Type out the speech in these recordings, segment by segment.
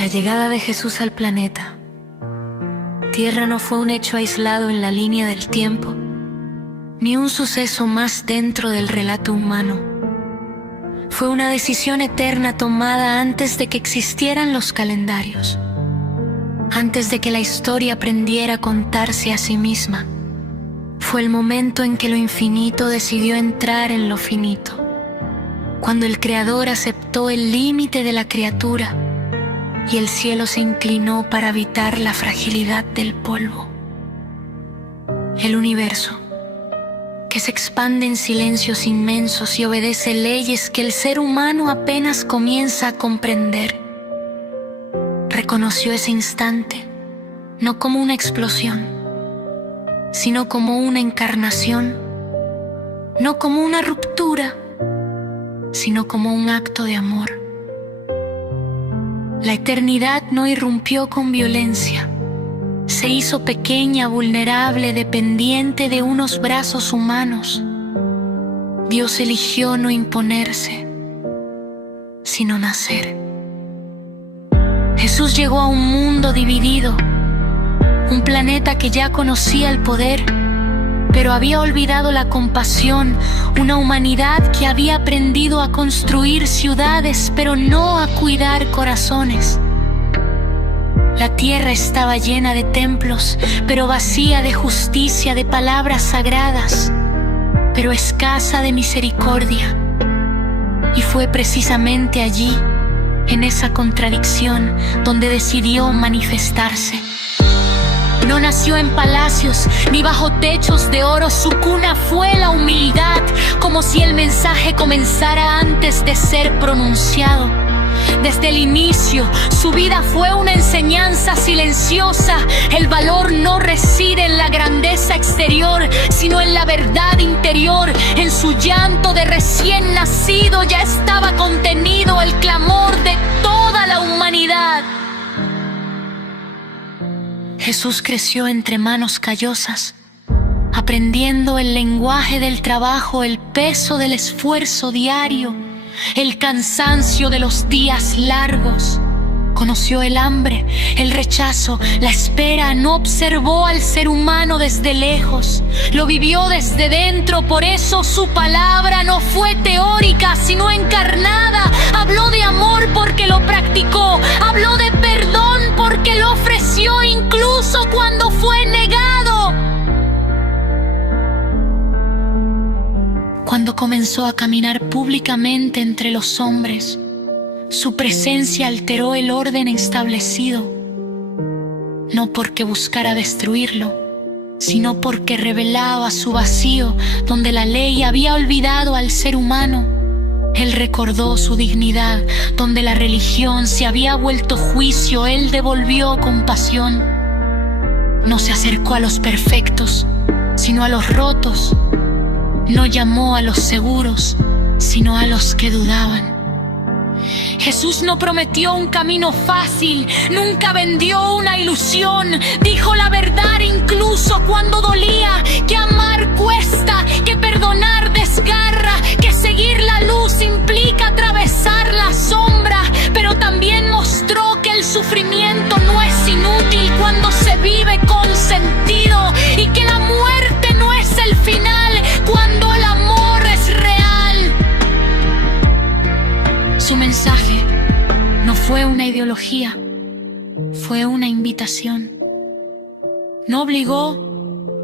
La llegada de Jesús al planeta Tierra no fue un hecho aislado en la línea del tiempo, ni un suceso más dentro del relato humano. Fue una decisión eterna tomada antes de que existieran los calendarios, antes de que la historia aprendiera a contarse a sí misma. Fue el momento en que lo infinito decidió entrar en lo finito, cuando el Creador aceptó el límite de la criatura y el cielo se inclinó para habitar la fragilidad del polvo. El universo, que se expande en silencios inmensos y obedece leyes que el ser humano apenas comienza a comprender, reconoció ese instante no como una explosión, sino como una encarnación, no como una ruptura, sino como un acto de amor. La eternidad no irrumpió con violencia, se hizo pequeña, vulnerable, dependiente de unos brazos humanos. Dios eligió no imponerse, sino nacer. Jesús llegó a un mundo dividido, un planeta que ya conocía el poder, pero había olvidado la compasión, una humanidad que había aprendido a construir ciudades, pero no a cuidar corazones. La tierra estaba llena de templos, pero vacía de justicia, de palabras sagradas, pero escasa de misericordia. Y fue precisamente allí, en esa contradicción, donde decidió manifestarse. No nació en palacios ni bajo techos de oro, su cuna fue la humildad, como si el mensaje comenzara antes de ser pronunciado. Desde el inicio, su vida fue una enseñanza silenciosa. El valor no reside en la grandeza exterior, sino en la verdad interior. En su llanto de recién nacido ya estaba contenido el clamor de toda la humanidad. Jesús creció entre manos callosas, aprendiendo el lenguaje del trabajo, el peso del esfuerzo diario, el cansancio de los días largos. Conoció el hambre, el rechazo, la espera. No observó al ser humano desde lejos, lo vivió desde dentro. Por eso su palabra no fue teórica, sino encarnada. Habló de amor porque lo practicó, habló de perdón porque lo ofreció incluso cuando fue negado. Cuando comenzó a caminar públicamente entre los hombres, su presencia alteró el orden establecido, no porque buscara destruirlo, sino porque revelaba su vacío donde la ley había olvidado al ser humano. Él recordó su dignidad donde la religión se había vuelto juicio. Él devolvió compasión. No se acercó a los perfectos, sino a los rotos. No llamó a los seguros, sino a los que dudaban. Jesús no prometió un camino fácil, nunca vendió una ilusión. Dijo la verdad incluso cuando dolía, que amar cuesta, que perdonar desgarra, que seguir la luz implica atravesar la sombra. Pero también mostró que el sufrimiento no es inútil cuando se vive con sentido, y que la muerte no es el final cuando el amor es real. Su mensaje no fue una ideología, fue una invitación. No obligó,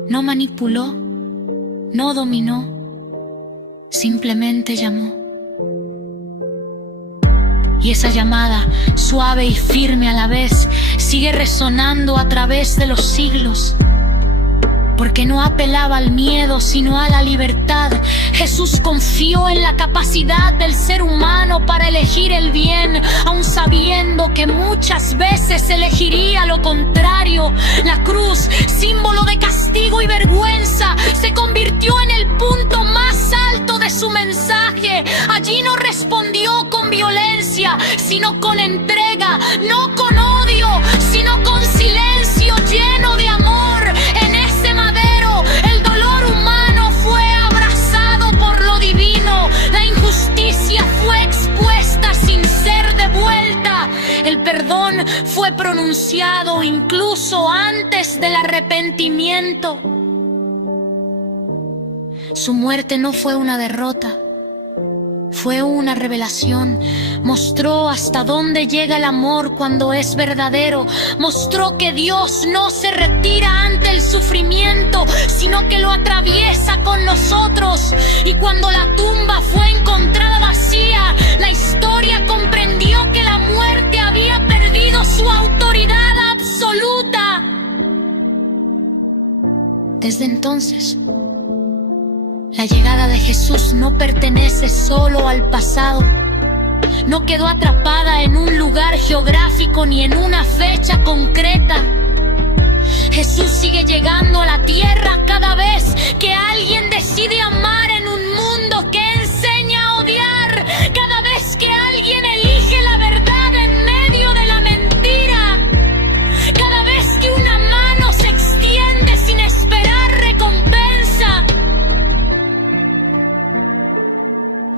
no manipuló, no dominó, simplemente llamó. Y esa llamada, suave y firme a la vez, sigue resonando a través de los siglos. Porque no apelaba al miedo, sino a la libertad. Jesús confió en la capacidad del ser humano para elegir el bien, aun sabiendo que muchas veces elegiría lo contrario. La cruz, símbolo de castigo y vergüenza, se convirtió en el punto más alto de su mensaje. Allí no respondió con violencia, sino con entrega, no con odio, sino con silencio lleno de amor. En ese madero, el dolor humano fue abrazado por lo divino. La injusticia fue expuesta sin ser devuelta. El perdón perdón fue pronunciado incluso antes del arrepentimiento. Su muerte no fue una derrota, fue una revelación. Mostró hasta dónde llega el amor cuando es verdadero. Mostró que Dios no se retira ante el sufrimiento, sino que lo atraviesa con nosotros. Y cuando la tumba fue encontrada vacía, la historia comprendió que la muerte había perdido su autoridad absoluta. Desde entonces, la llegada de Jesús no pertenece solo al pasado. No quedó atrapada en un lugar geográfico ni en una fecha concreta. Jesús sigue llegando a la tierra cada vez que alguien decide amar en un mundo que enseña a odiar. Cada vez que alguien elige la verdad en medio de la mentira. Cada vez que una mano se extiende sin esperar recompensa.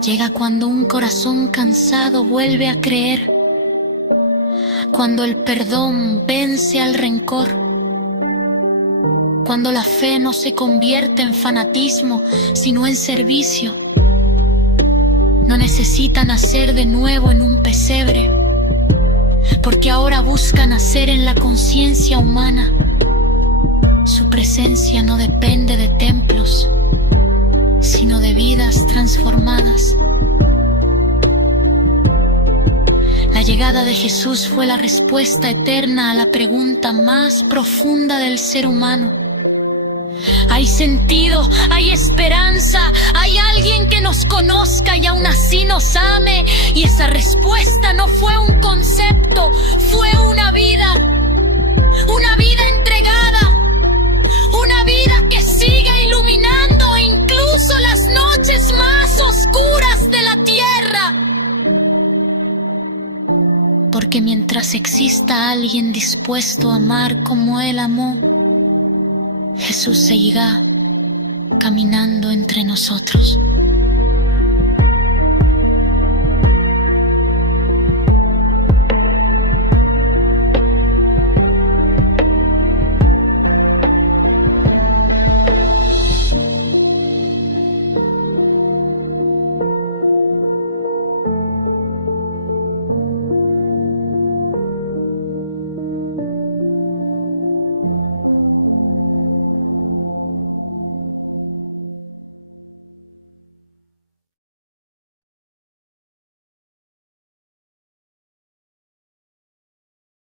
Llega cuando un corazón cansado vuelve a creer, cuando el perdón vence al rencor, cuando la fe no se convierte en fanatismo, sino en servicio. No necesita nacer de nuevo en un pesebre, porque ahora busca nacer en la conciencia humana. Su presencia no depende de templos, sino de vidas transformadas. La llegada de Jesús fue la respuesta eterna a la pregunta más profunda del ser humano. Hay sentido, hay esperanza, hay alguien que nos conozca y aún así nos ame. Y esa respuesta no fue un concepto, fue una vida entregada, una vida que sigue iluminando incluso las noches más oscuras de la tierra. Porque mientras exista alguien dispuesto a amar como Él amó, Jesús seguirá caminando entre nosotros.